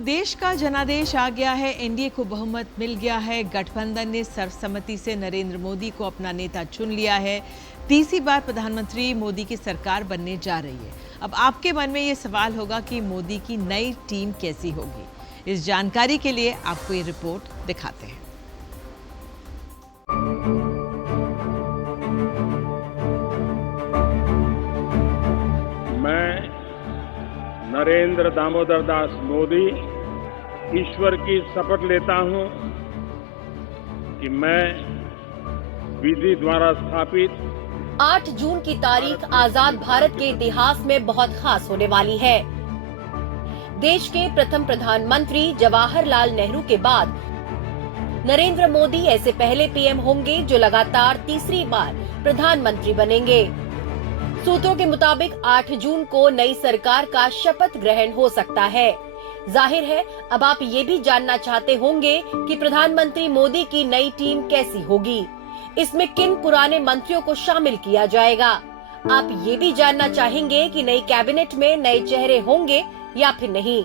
देश का जनादेश आ गया है, एनडीए को बहुमत मिल गया है। गठबंधन ने सर्वसम्मति से नरेंद्र मोदी को अपना नेता चुन लिया है। तीसरी बार प्रधानमंत्री मोदी की सरकार बनने जा रही है। अब आपके मन में ये सवाल होगा कि मोदी की नई टीम कैसी होगी। इस जानकारी के लिए आपको ये रिपोर्ट दिखाते हैं। नरेंद्र दामोदर दास मोदी ईश्वर की शपथ लेता हूं कि मैं विधि द्वारा स्थापित 8 जून की तारीख आजाद भारत के इतिहास में बहुत खास होने वाली है। देश के प्रथम प्रधानमंत्री जवाहरलाल नेहरू के बाद नरेंद्र मोदी ऐसे पहले पीएम होंगे जो लगातार तीसरी बार प्रधानमंत्री बनेंगे। सूत्रों के मुताबिक 8 जून को नई सरकार का शपथ ग्रहण हो सकता है। जाहिर है अब आप ये भी जानना चाहते होंगे कि प्रधानमंत्री मोदी की नई टीम कैसी होगी, इसमें किन पुराने मंत्रियों को शामिल किया जाएगा। आप ये भी जानना चाहेंगे कि नई कैबिनेट में नए चेहरे होंगे या फिर नहीं।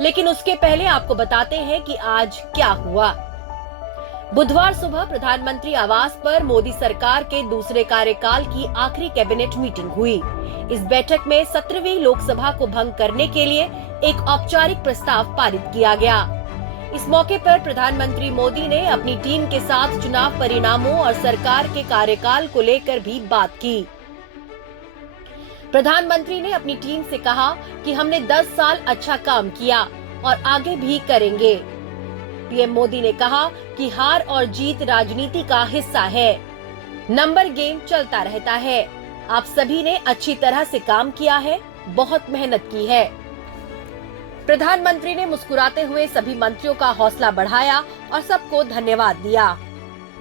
लेकिन उसके पहले आपको बताते हैं कि आज क्या हुआ। बुधवार सुबह प्रधानमंत्री आवास पर मोदी सरकार के दूसरे कार्यकाल की आखिरी कैबिनेट मीटिंग हुई। इस बैठक में 17वीं लोकसभा को भंग करने के लिए एक औपचारिक प्रस्ताव पारित किया गया। इस मौके पर प्रधानमंत्री मोदी ने अपनी टीम के साथ चुनाव परिणामों और सरकार के कार्यकाल को लेकर भी बात की। प्रधानमंत्री ने अपनी टीम से कहा कि हमने 10 साल अच्छा काम किया और आगे भी करेंगे। पीएम मोदी ने कहा कि हार और जीत राजनीति का हिस्सा है। नंबर गेम चलता रहता है। आप सभी ने अच्छी तरह से काम किया है, बहुत मेहनत की है। प्रधानमंत्री ने मुस्कुराते हुए सभी मंत्रियों का हौसला बढ़ाया और सबको धन्यवाद दिया।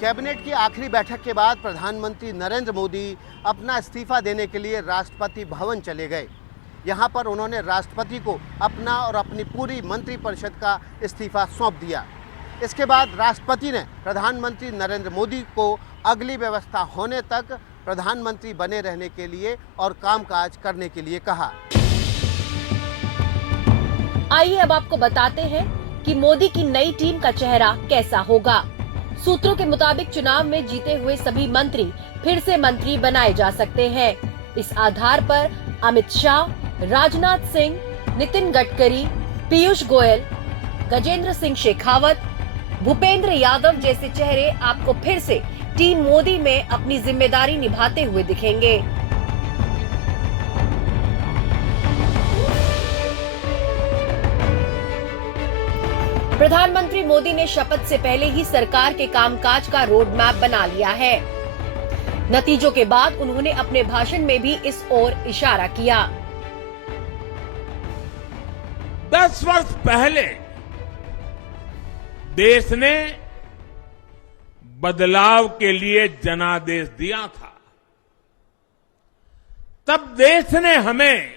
कैबिनेट की आखिरी बैठक के बाद प्रधानमंत्री नरेंद्र मोदी अपना इस्तीफा देने के लिए राष्ट्रपति भवन चले गए। यहाँ पर उन्होंने राष्ट्रपति को अपना और अपनी पूरी मंत्रिपरिषद का इस्तीफा सौंप दिया। इसके बाद राष्ट्रपति ने प्रधानमंत्री नरेंद्र मोदी को अगली व्यवस्था होने तक प्रधानमंत्री बने रहने के लिए और कामकाज करने के लिए कहा। आइए अब आपको बताते हैं कि मोदी की नई टीम का चेहरा कैसा होगा। सूत्रों के मुताबिक चुनाव में जीते हुए सभी मंत्री फिर से मंत्री बनाए जा सकते हैं। इस आधार पर अमित शाह, राजनाथ सिंह, नितिन गडकरी, पीयूष गोयल, गजेंद्र सिंह शेखावत, भूपेंद्र यादव जैसे चेहरे आपको फिर से टीम मोदी में अपनी जिम्मेदारी निभाते हुए दिखेंगे। प्रधानमंत्री मोदी ने शपथ से पहले ही सरकार के कामकाज का रोड मैप बना लिया है। नतीजों के बाद उन्होंने अपने भाषण में भी इस ओर इशारा किया। 10 वर्ष पहले देश ने बदलाव के लिए जनादेश दिया था। तब देश ने हमें,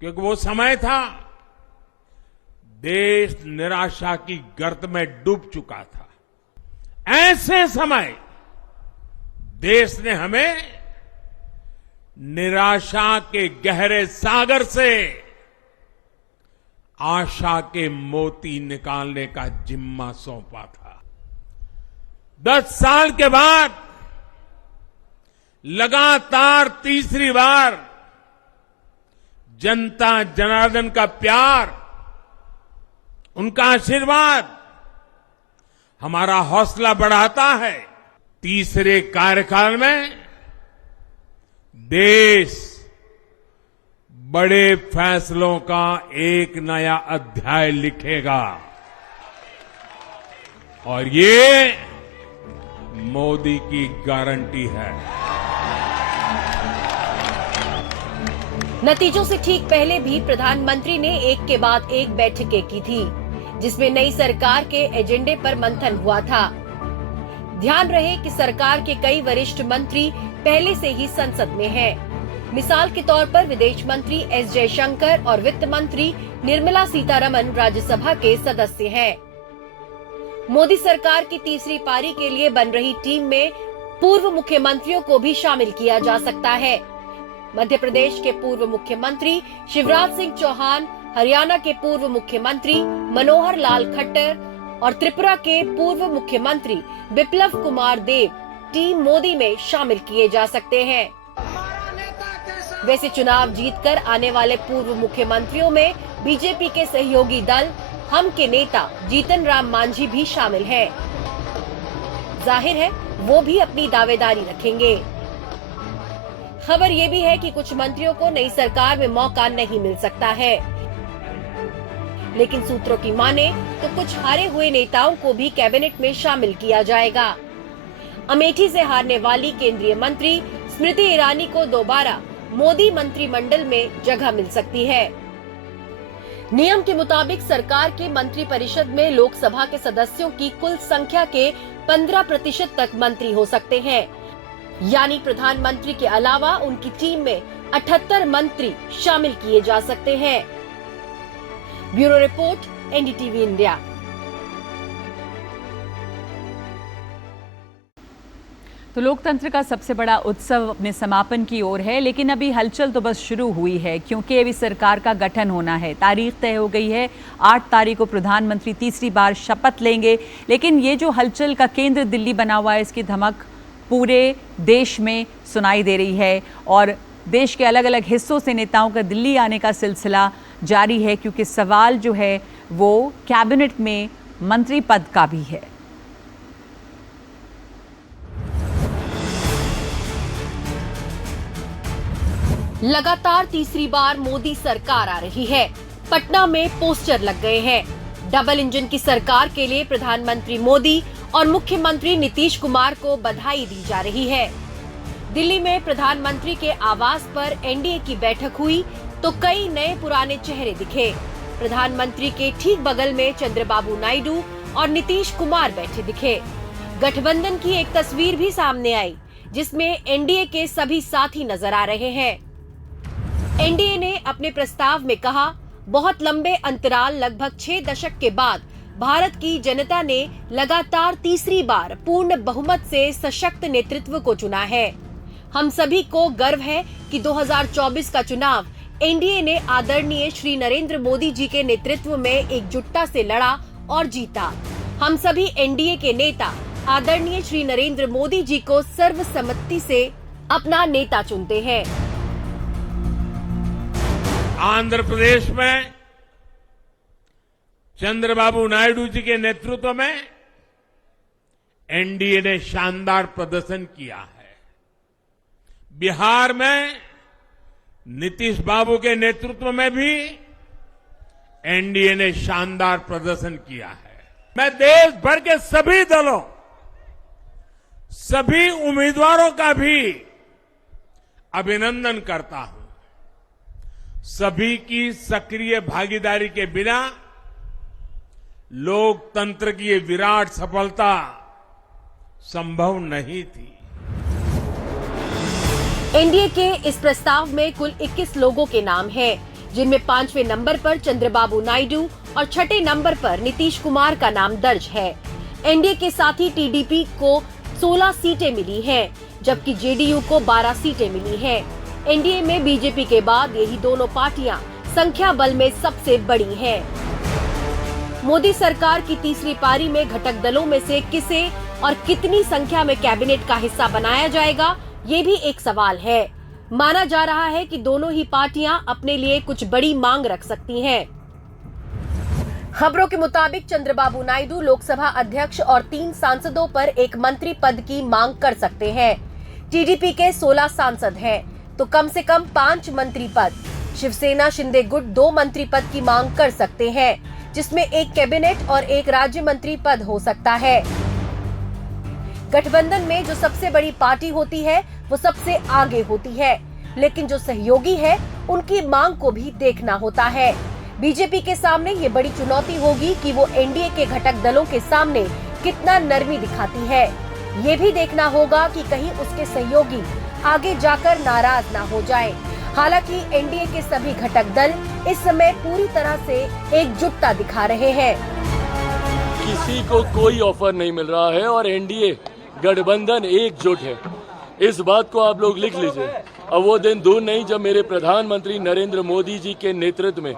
क्योंकि वो समय था देश निराशा की गर्त में डूब चुका था, ऐसे समय देश ने हमें निराशा के गहरे सागर से आशा के मोती निकालने का जिम्मा सौंपा था। 10 साल के बाद लगातार तीसरी बार जनता जनार्दन का प्यार, उनका आशीर्वाद हमारा हौसला बढ़ाता है। तीसरे कार्यकाल में देश बड़े फैसलों का एक नया अध्याय लिखेगा और ये मोदी की गारंटी है। नतीजों से ठीक पहले भी प्रधानमंत्री ने एक के बाद एक बैठकें की थी, जिसमें नई सरकार के एजेंडे पर मंथन हुआ था। ध्यान रहे कि सरकार के कई वरिष्ठ मंत्री पहले से ही संसद में हैं। मिसाल के तौर पर विदेश मंत्री एस जयशंकर और वित्त मंत्री निर्मला सीतारमण राज्यसभा के सदस्य हैं। मोदी सरकार की तीसरी पारी के लिए बन रही टीम में पूर्व मुख्यमंत्रियों को भी शामिल किया जा सकता है। मध्य प्रदेश के पूर्व मुख्यमंत्री शिवराज सिंह चौहान हरियाणा के पूर्व मुख्यमंत्री मनोहर लाल खट्टर और त्रिपुरा के पूर्व मुख्यमंत्री बिप्लब कुमार देव टीम मोदी में शामिल किए जा सकते हैं। वैसे चुनाव जीतकर आने वाले पूर्व मुख्यमंत्रियों में बीजेपी के सहयोगी दल हम के नेता जीतन राम मांझी भी शामिल हैं। जाहिर है वो भी अपनी दावेदारी रखेंगे। खबर ये भी है कि कुछ मंत्रियों को नई सरकार में मौका नहीं मिल सकता है, लेकिन सूत्रों की माने तो कुछ हारे हुए नेताओं को भी कैबिनेट में शामिल किया जाएगा। अमेठी से हारने वाली केंद्रीय मंत्री स्मृति ईरानी को दोबारा मोदी मंत्रिमंडल में जगह मिल सकती है। नियम के मुताबिक सरकार के मंत्रिपरिषद में लोकसभा के सदस्यों की कुल संख्या के 15% तक मंत्री हो सकते हैं, यानी प्रधानमंत्री के अलावा उनकी टीम में 78 मंत्री शामिल किए जा सकते हैं। Bureau report, NDTV India. तो लोकतंत्र का सबसे बड़ा उत्सव अपने समापन की ओर है, लेकिन अभी हलचल तो बस शुरू हुई है, क्योंकि अभी सरकार का गठन होना है। तारीख तय हो गई है, 8 तारीख को प्रधानमंत्री तीसरी बार शपथ लेंगे। लेकिन ये जो हलचल का केंद्र दिल्ली बना हुआ है, इसकी धमक पूरे देश में सुनाई दे रही है और देश के अलग अलग हिस्सों से नेताओं का दिल्ली आने का सिलसिला जारी है, क्योंकि सवाल जो है वो कैबिनेट में मंत्री पद का भी है। लगातार तीसरी बार मोदी सरकार आ रही है। पटना में पोस्टर लग गए हैं। डबल इंजन की सरकार के लिए प्रधानमंत्री मोदी और मुख्यमंत्री नीतीश कुमार को बधाई दी जा रही है। दिल्ली में प्रधानमंत्री के आवास पर एनडीए की बैठक हुई तो कई नए पुराने चेहरे दिखे। प्रधानमंत्री के ठीक बगल में चंद्रबाबू नायडू और नीतीश कुमार बैठे दिखे। गठबंधन की एक तस्वीर भी सामने आई, जिसमें एनडीए के सभी साथी नजर आ रहे हैं। एनडीए ने अपने प्रस्ताव में कहा, बहुत लंबे अंतराल लगभग 6 दशक के बाद भारत की जनता ने लगातार तीसरी बार पूर्ण बहुमत से सशक्त नेतृत्व को चुना है। हम सभी को गर्व है कि 2024 का चुनाव एनडीए ने आदरणीय श्री नरेंद्र मोदी जी के नेतृत्व में एकजुटता से लड़ा और जीता। हम सभी एनडीए के नेता आदरणीय श्री नरेंद्र मोदी जी को सर्वसम्मति से अपना नेता चुनते हैं। आंध्र प्रदेश में चंद्रबाबू नायडू जी के नेतृत्व में एनडीए ने शानदार प्रदर्शन किया है। बिहार में नीतीश बाबू के नेतृत्व में भी एनडीए ने शानदार प्रदर्शन किया है। मैं देश भर के सभी दलों, सभी उम्मीदवारों का भी अभिनंदन करता हूं। सभी की सक्रिय भागीदारी के बिना लोकतंत्र की ये विराट सफलता संभव नहीं थी। एनडीए के इस प्रस्ताव में कुल 21 लोगों के नाम हैं, जिनमें 5वें नंबर पर चंद्रबाबू नायडू और 6ठे नंबर पर नीतीश कुमार का नाम दर्ज है। एनडीए के साथ ही टीडीपी को 16 सीटें मिली हैं, जबकि जेडीयू को 12 सीटें मिली हैं। एनडीए में बीजेपी के बाद यही दोनों पार्टियां संख्या बल में सबसे बड़ी हैं। मोदी सरकार की तीसरी पारी में घटक दलों में से किसे और कितनी संख्या में कैबिनेट का हिस्सा बनाया जाएगा, ये भी एक सवाल है। माना जा रहा है कि दोनों ही पार्टियां अपने लिए कुछ बड़ी मांग रख सकती हैं। खबरों के मुताबिक चंद्रबाबू नायडू लोकसभा अध्यक्ष और 3 सांसदों पर एक मंत्री पद की मांग कर सकते हैं। टीडीपी के 16 सांसद हैं, तो कम से कम 5 मंत्री पद। शिवसेना शिंदे गुट 2 मंत्री पद की मांग कर सकते हैं, जिसमें एक कैबिनेट और एक राज्य मंत्री पद हो सकता है। गठबंधन में जो सबसे बड़ी पार्टी होती है वो सबसे आगे होती है, लेकिन जो सहयोगी है उनकी मांग को भी देखना होता है। बीजेपी के सामने ये बड़ी चुनौती होगी कि वो एनडीए के घटक दलों के सामने कितना नरमी दिखाती है। ये भी देखना होगा कि कहीं उसके सहयोगी आगे जाकर नाराज ना हो जाए। हालांकि एनडीए के सभी घटक दल इस समय पूरी तरह से एकजुटता दिखा रहे हैं। किसी को कोई ऑफर नहीं मिल रहा है और एनडीए गठबंधन एकजुट है। इस बात को आप लोग लिख लीजिए। अब वो दिन दूर नहीं जब मेरे प्रधानमंत्री नरेंद्र मोदी जी के नेतृत्व में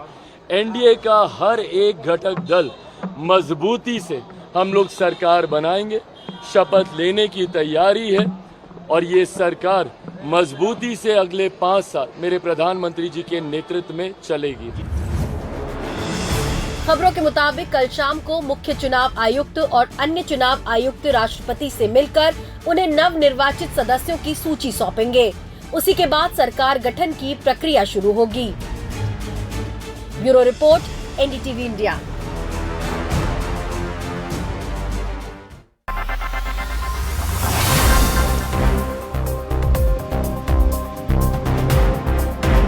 एनडीए का हर एक घटक दल मजबूती से हम लोग सरकार बनाएंगे। शपथ लेने की तैयारी है और ये सरकार मजबूती से अगले 5 साल मेरे प्रधानमंत्री जी के नेतृत्व में चलेगी। खबरों के मुताबिक कल शाम को मुख्य चुनाव आयुक्त और अन्य चुनाव आयुक्त राष्ट्रपति से मिलकर उन्हें नव निर्वाचित सदस्यों की सूची सौंपेंगे। उसी के बाद सरकार गठन की प्रक्रिया शुरू होगी। Bureau report, NDTV India.